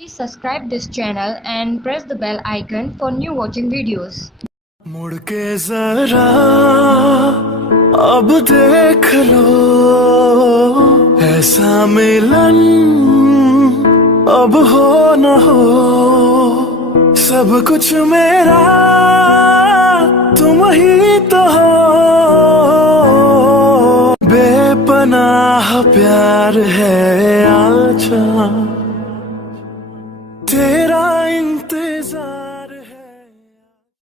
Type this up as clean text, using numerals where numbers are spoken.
Please subscribe this channel and press the bell icon for new watching videos. मुड़ के जरा अब देख लो, ऐसा मिलन अब हो न हो। सब कुछ मेरा तुम ही तो हो, बेपनाह प्यार है आजा तेरा इंतजार।